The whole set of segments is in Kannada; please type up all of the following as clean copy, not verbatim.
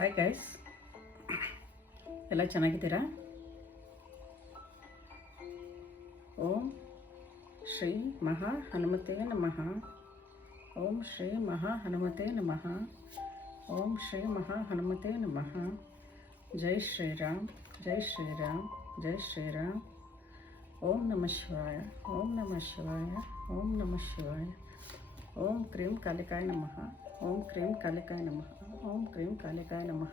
ಹಾಯ್ ಗೈಸ್, ಎಲ್ಲ ಚೆನ್ನಾಗಿದ್ದೀರಾ? ಓಂ ಶ್ರೀ ಮಹಾ ಹನುಮತೆ ನಮಃ. ಓಂ ಶ್ರೀ ಮಹಾ ಹನುಮತೆ ನಮಃ. ಓಂ ಶ್ರೀ ಮಹಾ ಹನುಮತೆ ನಮಃ. ಜೈ ಶ್ರೀರಾಮ್, ಜೈ ಶ್ರೀರಾಮ್, ಜೈ ಶ್ರೀರಾಮ್. ಓಂ ನಮಃ ಶಿವಾಯ, ಓಂ ನಮಃ ಶಿವಾಯ, ಓಂ ನಮಃ ಶಿವಾಯ. ಓಂ ಕ್ರೀಂ ಕಾಲಿಕಾಯ ನಮಃ. ಓಂ ಕ್ರೀಂ ಕಾಲಿಕಾಯ ನಮಃ. ಓಂ ಕ್ರೀಂ ಕಾಲಿಕಾಯ ನಮಃ.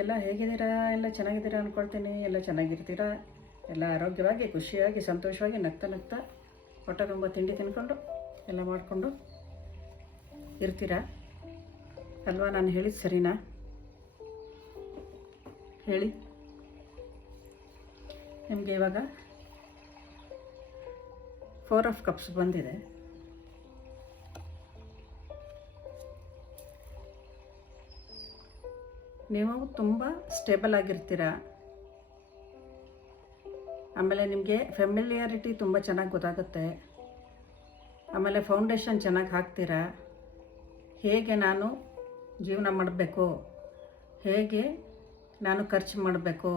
ಎಲ್ಲ ಹೇಗಿದ್ದೀರಾ? ಎಲ್ಲ ಚೆನ್ನಾಗಿದ್ದೀರಾ ಅಂದ್ಕೊಳ್ತೀನಿ. ಎಲ್ಲ ಚೆನ್ನಾಗಿರ್ತೀರಾ, ಎಲ್ಲ ಆರೋಗ್ಯವಾಗಿ, ಖುಷಿಯಾಗಿ, ಸಂತೋಷವಾಗಿ, ನಗ್ತಾ ನಗ್ತಾ ಹೊಟ್ಟೆ ತುಂಬ ತಿಂಡಿ ತಿನ್ಕೊಂಡು ಎಲ್ಲ ಮಾಡಿಕೊಂಡು ಇರ್ತೀರಾ ಅಲ್ವಾ? ನಾನು ಹೇಳಿದ್ದು ಸರಿನಾ? ಹೇಳಿ. ನಿಮಗೆ ಇವಾಗ 4 ಆಫ್ ಕಪ್ಸ್ ಬಂದಿದೆ. ನೀವು ತುಂಬ ಸ್ಟೇಬಲ್ ಆಗಿರ್ತೀರ. ಆಮೇಲೆ ನಿಮಗೆ ಫೆಮಿಲಿಯಾರಿಟಿ ತುಂಬ ಚೆನ್ನಾಗಿ ಗೊತ್ತಾಗುತ್ತೆ. ಆಮೇಲೆ ಫೌಂಡೇಶನ್ ಚೆನ್ನಾಗಿ ಹಾಕ್ತೀರಾ. ಹೇಗೆ ನಾನು ಜೀವನ ಮಾಡಬೇಕು, ಹೇಗೆ ನಾನು ಖರ್ಚು ಮಾಡಬೇಕು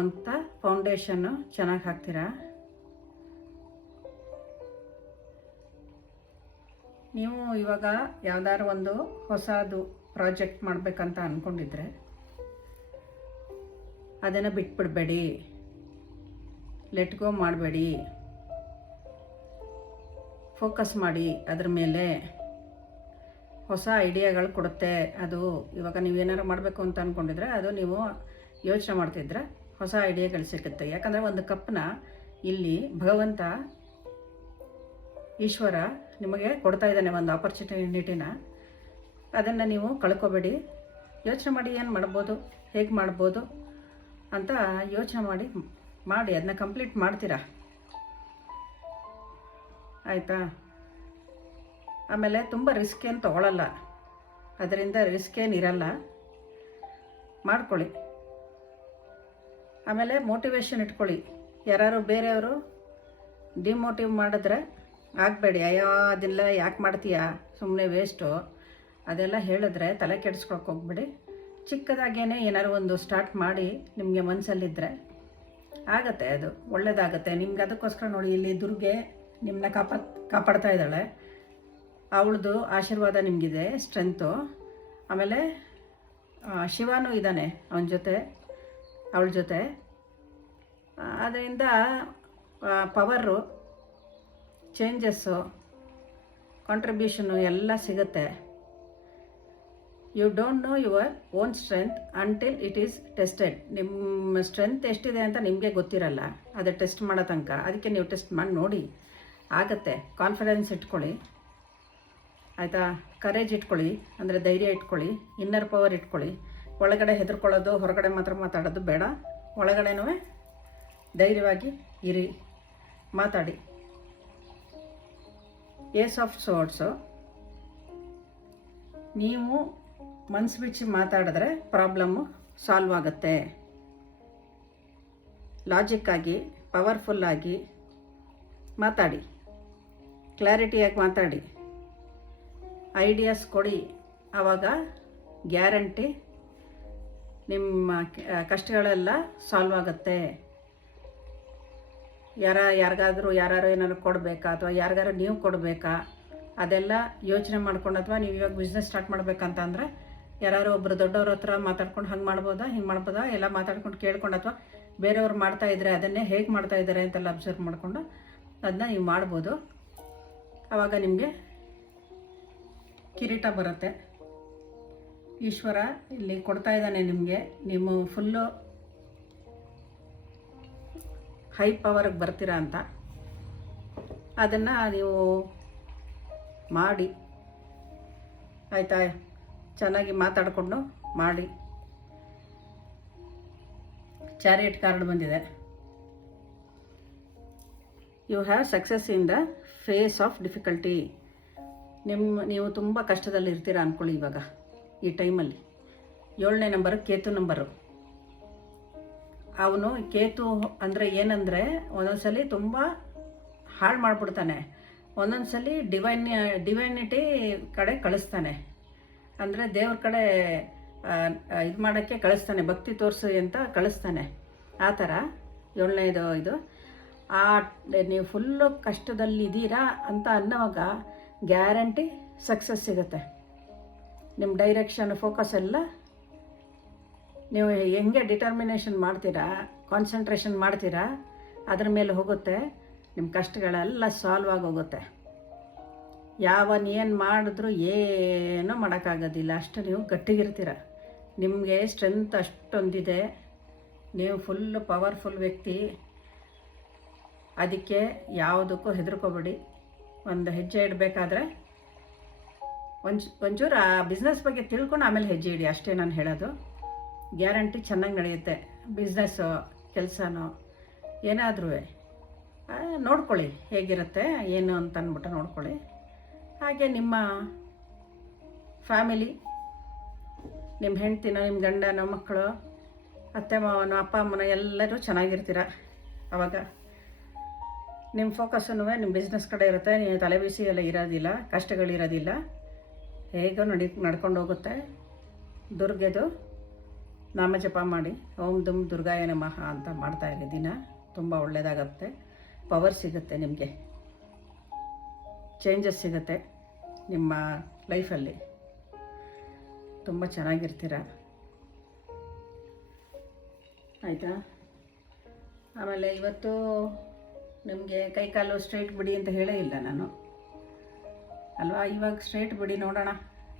ಅಂತ ಫೌಂಡೇಶನ್ನು ಚೆನ್ನಾಗಿ ಹಾಕ್ತೀರಾ. ನೀವು ಇವಾಗ ಯಾವುದಾದ್ರು ಒಂದು ಹೊಸದು ಪ್ರಾಜೆಕ್ಟ್ ಮಾಡಬೇಕಂತ ಅಂದ್ಕೊಂಡಿದ್ರೆ ಅದನ್ನು ಬಿಟ್ಬಿಡಬೇಡಿ, ಲೆಟ್ ಗೋ ಮಾಡಬೇಡಿ, ಫೋಕಸ್ ಮಾಡಿ ಅದ್ರ ಮೇಲೆ. ಹೊಸ ಐಡಿಯಾಗಳು ಕೊಡುತ್ತೆ ಅದು. ಇವಾಗ ನೀವೇನಾರು ಮಾಡಬೇಕು ಅಂತ ಅಂದ್ಕೊಂಡಿದ್ರೆ ಅದು ನೀವು ಯೋಚನೆ ಮಾಡ್ತಿದ್ರೆ ಹೊಸ ಐಡಿಯಾಗಳು ಸಿಗುತ್ತೆ. ಯಾಕಂದರೆ ಒಂದು ಕಪ್ನ ಇಲ್ಲಿ ಭಗವಂತ ಈಶ್ವರ ನಿಮಗೆ ಕೊಡ್ತಾ ಇದ್ದಾನೆ, ಒಂದು ಆಪರ್ಚುನಿಟಿನ. ಅದನ್ನು ನೀವು ಕಳ್ಕೊಬೇಡಿ. ಯೋಚನೆ ಮಾಡಿ ಏನು ಮಾಡ್ಬೋದು, ಹೇಗೆ ಮಾಡ್ಬೋದು ಅಂತ ಯೋಚನೆ ಮಾಡಿ ಅದನ್ನ ಕಂಪ್ಲೀಟ್ ಮಾಡ್ತೀರಾ, ಆಯಿತಾ? ಆಮೇಲೆ ತುಂಬ ರಿಸ್ಕ್ ಏನು ತೊಗೊಳ್ಳಲ್ಲ, ಅದರಿಂದ ರಿಸ್ಕ್ ಏನಿರಲ್ಲ, ಮಾಡ್ಕೊಳ್ಳಿ. ಆಮೇಲೆ ಮೋಟಿವೇಶನ್ ಇಟ್ಕೊಳ್ಳಿ. ಯಾರು ಬೇರೆಯವರು ಡಿಮೋಟಿವ್ ಮಾಡಿದ್ರೆ ಆಗಬೇಡಿ. ಅಯ್ಯೋ ಅದೆಲ್ಲ ಯಾಕೆ ಮಾಡ್ತೀಯಾ, ಸುಮ್ಮನೆ ವೇಸ್ಟು ಅದೆಲ್ಲ ಹೇಳಿದ್ರೆ ತಲೆ ಕೆಡಿಸ್ಕೊಳಕ್ಕೆ ಹೋಗ್ಬೇಡಿ. ಚಿಕ್ಕದಾಗೇನೆ ಏನಾದ್ರು ಒಂದು ಸ್ಟಾರ್ಟ್ ಮಾಡಿ ನಿಮಗೆ ಮನಸ್ಸಲ್ಲಿದ್ದರೆ ಆಗತ್ತೆ, ಅದು ಒಳ್ಳೆಯದಾಗತ್ತೆ ನಿಮ್ಗೆ. ಅದಕ್ಕೋಸ್ಕರ ನೋಡಿ, ಇಲ್ಲಿ ದುರ್ಗೆ ನಿಮ್ಮನ್ನ ಕಾಪಾಡ್ತಾ ಇದ್ದಾಳೆ. ಅವಳದು ಆಶೀರ್ವಾದ ನಿಮಗಿದೆ, ಸ್ಟ್ರೆಂತು. ಆಮೇಲೆ ಶಿವನೂ ಇದ್ದಾನೆ ಅವಳ ಜೊತೆ. ಅದರಿಂದ ಪವರು, ಚೇಂಜಸ್ಸು, ಕಾಂಟ್ರಿಬ್ಯೂಷನು ಎಲ್ಲ ಸಿಗುತ್ತೆ. You don't know your own strength until it is tested. ನಿಮ್ಮ ಸ್ಟ್ರೆಂತ್ ಎಷ್ಟಿದೆ ಅಂತ ನಿಮಗೆ ಗೊತ್ತಿರಲ್ಲ, ಅದು ಟೆಸ್ಟ್ ಮಾಡೋ ತನಕ. ಅದಕ್ಕೆ ನೀವು ಟೆಸ್ಟ್ ಮಾಡಿ ನೋಡಿ, ಆಗತ್ತೆ. ಕಾನ್ಫಿಡೆನ್ಸ್ ಇಟ್ಕೊಳ್ಳಿ, ಆಯಿತಾ? ಕರೇಜ್ ಇಟ್ಕೊಳ್ಳಿ, ಅಂದರೆ ಧೈರ್ಯ ಇಟ್ಕೊಳ್ಳಿ, ಇನ್ನರ್ ಪವರ್ ಇಟ್ಕೊಳ್ಳಿ. ಒಳಗಡೆ ಹೆದರ್ಕೊಳ್ಳೋದು, ಹೊರಗಡೆ ಮಾತ್ರ ಮಾತಾಡೋದು ಬೇಡ. ಒಳಗಡೆನೂ ಧೈರ್ಯವಾಗಿ ಇರಿ, ಮಾತಾಡಿ. Ace of swords. ನೀವು ಮನಸ್ಸು ಬಿಚ್ಚಿ ಮಾತಾಡಿದ್ರೆ ಪ್ರಾಬ್ಲಮ್ಮು ಸಾಲ್ವ್ ಆಗುತ್ತೆ. ಲಾಜಿಕ್ಕಾಗಿ, ಪವರ್ಫುಲ್ಲಾಗಿ ಮಾತಾಡಿ, ಕ್ಲಾರಿಟಿಯಾಗಿ ಮಾತಾಡಿ, ಐಡಿಯಾಸ್ ಕೊಡಿ. ಆವಾಗ ಗ್ಯಾರಂಟಿ ನಿಮ್ಮ ಕಷ್ಟಗಳೆಲ್ಲ ಸಾಲ್ವ್ ಆಗುತ್ತೆ. ಯಾರಿಗಾದ್ರೂ ಏನಾದ್ರು ಕೊಡಬೇಕಾ ಅಥವಾ ಯಾರಿಗಾದ್ರೂ ನೀವು ಕೊಡಬೇಕಾ, ಅದೆಲ್ಲ ಯೋಚನೆ ಮಾಡ್ಕೊಂಡು, ಅಥವಾ ನೀವು ಇವಾಗ ಬಿಸ್ನೆಸ್ ಸ್ಟಾರ್ಟ್ ಮಾಡ್ಬೇಕಂತ ಅಂದರೆ ಯಾರು ಒಬ್ಬರು ದೊಡ್ಡವ್ರ ಹತ್ರ ಮಾತಾಡ್ಕೊಂಡು ಹಂಗೆ ಮಾಡ್ಬೋದಾ, ಹಿಂಗೆ ಮಾಡ್ಬೋದಾ ಎಲ್ಲ ಮಾತಾಡ್ಕೊಂಡು ಕೇಳ್ಕೊಂಡು, ಅಥವಾ ಬೇರೆಯವ್ರು ಮಾಡ್ತಾಯಿದ್ರೆ ಅದನ್ನೇ ಹೇಗೆ ಮಾಡ್ತಾಯಿದ್ದಾರೆ ಅಂತೆಲ್ಲ ಅಬ್ಸರ್ವ್ ಮಾಡಿಕೊಂಡು ಅದನ್ನ ನೀವು ಮಾಡ್ಬೋದು. ಆವಾಗ ನಿಮಗೆ ಕಿರೀಟ ಬರುತ್ತೆ. ಈಶ್ವರ ಇಲ್ಲಿ ಕೊಡ್ತಾ ಇದ್ದಾನೆ ನಿಮಗೆ. ನೀವು ಫುಲ್ಲು ಹೈ ಪವರ್ಗೆ ಬರ್ತೀರಾ ಅಂತ. ಅದನ್ನು ನೀವು ಮಾಡಿ, ಆಯಿತಾ? ಚೆನ್ನಾಗಿ ಮಾತಾಡಿಕೊಂಡು ಮಾಡಿ. ಚಾರಿಯಟ್ ಕಾರ್ಡ್ ಬಂದಿದೆ. You have success in the face of difficulty. ನೀವು ತುಂಬ ಕಷ್ಟದಲ್ಲಿ ಇರ್ತೀರ ಅಂದ್ಕೊಳ್ಳಿ. ಇವಾಗ ಈ ಟೈಮಲ್ಲಿ 7ನೇ ನಂಬರು ಕೇತು ನಂಬರು. ಅವನು ಕೇತು ಅಂದರೆ ಏನಂದರೆ, ಒಂದೊಂದ್ಸಲಿ ತುಂಬ ಹಾಳು ಮಾಡಿಬಿಡ್ತಾನೆ, ಒಂದೊಂದ್ಸಲಿ ಡಿವೈನಿಟಿ ಕಡೆ ಕಳಿಸ್ತಾನೆ. ಅಂದರೆ ದೇವ್ರ ಕಡೆ ಇದು ಮಾಡೋಕ್ಕೆ ಕಳಿಸ್ತಾನೆ, ಭಕ್ತಿ ತೋರಿಸು ಅಂತ ಕಳಿಸ್ತಾನೆ. ಆ ಥರ 7ನೇದು ಇದು. ನೀವು ಫುಲ್ಲು ಕಷ್ಟದಲ್ಲಿದ್ದೀರಾ ಅಂತ ಅನ್ನೋವಾಗ ಗ್ಯಾರಂಟಿ ಸಕ್ಸಸ್ ಸಿಗುತ್ತೆ. ನಿಮ್ಮ ಡೈರೆಕ್ಷನ್ ಫೋಕಸ್ ಎಲ್ಲ ನೀವು ಹೆಂಗೆ ಡಿಟರ್ಮಿನೇಷನ್ ಮಾಡ್ತೀರಾ, ಕಾನ್ಸಂಟ್ರೇಷನ್ ಮಾಡ್ತೀರಾ, ಅದ್ರ ಮೇಲೆ ಹೋಗುತ್ತೆ. ನಿಮ್ಮ ಕಷ್ಟಗಳೆಲ್ಲ ಸಾಲ್ವ್ ಆಗೋಗುತ್ತೆ. ಯಾವನೇನು ಮಾಡಿದ್ರೂ ಏನೂ ಮಾಡೋಕ್ಕಾಗೋದಿಲ್ಲ. ಅಷ್ಟು ನೀವು ಗಟ್ಟಿಗಿರ್ತೀರ. ನಿಮಗೆ ಸ್ಟ್ರೆಂತ್ ಅಷ್ಟೊಂದಿದೆ. ನೀವು ಫುಲ್ಲು ಪವರ್ಫುಲ್ ವ್ಯಕ್ತಿ. ಅದಕ್ಕೆ ಯಾವುದಕ್ಕೂ ಹೆದರ್ಕೋಬೇಡಿ. ಒಂದು ಹೆಜ್ಜೆ ಇಡಬೇಕಾದ್ರೆ ಒಂಚೂರು ಆ ಬಿಸ್ನೆಸ್ ಬಗ್ಗೆ ತಿಳ್ಕೊಂಡು ಆಮೇಲೆ ಹೆಜ್ಜೆ ಇಡಿ, ಅಷ್ಟೇ ನಾನು ಹೇಳೋದು. ಗ್ಯಾರಂಟಿ ಚೆನ್ನಾಗಿ ನಡೆಯುತ್ತೆ. ಬಿಸ್ನೆಸ್ಸು, ಕೆಲಸನೋ ಏನಾದರೂ ನೋಡ್ಕೊಳ್ಳಿ ಹೇಗಿರುತ್ತೆ ಏನು ಅಂತ ಅಂದ್ಬಿಟ್ಟು ನೋಡ್ಕೊಳ್ಳಿ. ಹಾಗೆ ನಿಮ್ಮ ಫ್ಯಾಮಿಲಿ, ನಿಮ್ಮ ಹೆಂಡ್ತಿನೋ, ನಿಮ್ಮ ಗಂಡನೋ, ಮಕ್ಕಳು, ಅತ್ತೆ ಮಾವನೋ, ಅಪ್ಪ ಅಮ್ಮನೋ ಎಲ್ಲರೂ ಚೆನ್ನಾಗಿರ್ತೀರ. ಆವಾಗ ನಿಮ್ಮ ಫೋಕಸ್ಸೂ ನಿಮ್ಮ ಬಿಸ್ನೆಸ್ ಕಡೆ ಇರುತ್ತೆ. ನೀವು ತಲೆ ಬಿಸಿ ಎಲ್ಲ ಇರೋದಿಲ್ಲ, ಕಷ್ಟಗಳಿರೋದಿಲ್ಲ. ಹೇಗೋ ನಡ್ಕೊಂಡು ಹೋಗುತ್ತೆ. ದುರ್ಗೆದು ನಾಮಜಪ ಮಾಡಿ, ಓಂ ದುಮ್ ದುರ್ಗಾಯ ನಮಃ ಅಂತ ಮಾಡ್ತಾಯಿರಿ ದಿನ. ತುಂಬ ಒಳ್ಳೆಯದಾಗುತ್ತೆ. ಪವರ್ ಸಿಗುತ್ತೆ, ನಿಮಗೆ ಚೇಂಜಸ್ ಸಿಗುತ್ತೆ ನಿಮ್ಮ ಲೈಫಲ್ಲಿ. ತುಂಬ ಚೆನ್ನಾಗಿರ್ತೀರ. ಆಯಿತಾ? ಆಮೇಲೆ ಇವತ್ತು ನಿಮಗೆ ಕೈಕಾಲು ಸ್ಟ್ರೈಟ್ ಬಿಡಿ ಅಂತ ಹೇಳೇ ಇಲ್ಲ ನಾನು ಅಲ್ವಾ. ಇವಾಗ ಸ್ಟ್ರೈಟ್ ಬಿಡಿ ನೋಡೋಣ.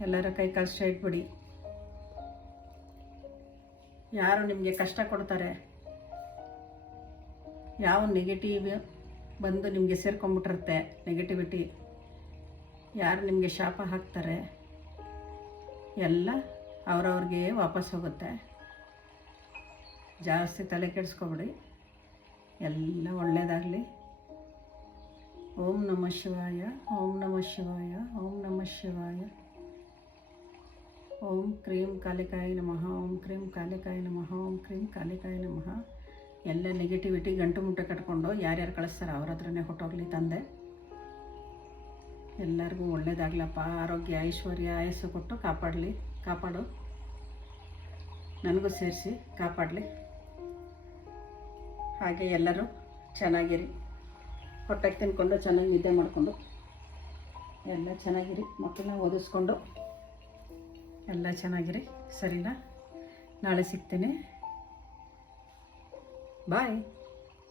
ಎಲ್ಲರ ಕೈಕಾಲು ಸ್ಟ್ರೈಟ್ ಬಿಡಿ. ಯಾರು ನಿಮಗೆ ಕಷ್ಟ ಕೊಡ್ತಾರೆ, ಯಾವ ನೆಗೆಟಿವ್ ಬಂದು ನಿಮಗೆ ಸೇರ್ಕೊಂಡ್ಬಿಟ್ಟಿರುತ್ತೆ, ನೆಗೆಟಿವಿಟಿ, ಯಾರು ನಿಮಗೆ ಶಾಪ ಹಾಕ್ತಾರೆ, ಎಲ್ಲ ಅವ್ರವ್ರಿಗೆ ವಾಪಸ್ ಹೋಗುತ್ತೆ. ಜಾಸ್ತಿ ತಲೆ ಕೆಡಿಸ್ಕೊಬಿಡಿ. ಎಲ್ಲ ಒಳ್ಳೆಯದಾಗಲಿ. ಓಂ ನಮಃ ಶಿವಾಯ, ಓಂ ನಮಃ ಶಿವಾಯ, ಓಂ ನಮಃ ಶಿವಾಯ. ಓಂ ಕ್ರೀಂ ಕಾಲಿಕಾಯ ನಮಃ, ಓಂ ಕ್ರೀಂ ಕಾಲಿಕಾಯ ನಮಃ, ಓಂ ಕ್ರೀಂ ಕಾಲಿಕಾಯ ನಮಃ. ಎಲ್ಲ ನೆಗೆಟಿವಿಟಿ ಗಂಟು ಮುಟ್ಟೆ ಕಟ್ಕೊಂಡು ಯಾರ್ಯಾರು ಕಳಿಸ್ತಾರೆ ಅವ್ರ ಹತ್ರನೇ ಹೊಟ್ಟೋಗ್ಲಿ ತಂದೆ. ಎಲ್ಲರಿಗೂ ಒಳ್ಳೇದಾಗ್ಲಪ್ಪ. ಆರೋಗ್ಯ, ಐಶ್ವರ್ಯ, ಆಯಸ್ಸು ಕೊಟ್ಟು ಕಾಪಾಡು. ನನಗೂ ಸೇರಿಸಿ ಕಾಪಾಡಲಿ. ಹಾಗೆ ಎಲ್ಲರೂ ಚೆನ್ನಾಗಿರಿ. ಹೊಟ್ಟೆಗೆ ತಿನ್ಕೊಂಡು ಚೆನ್ನಾಗಿ ನಿದ್ದೆ ಮಾಡಿಕೊಂಡು ಎಲ್ಲ ಚೆನ್ನಾಗಿರಿ. ಮಕ್ಕಳನ್ನ ಓದಿಸ್ಕೊಂಡು ಎಲ್ಲ ಚೆನ್ನಾಗಿರಿ. ಸರಿನಾ? ನಾಳೆ ಸಿಗ್ತೀನಿ. ಬಾಯ್.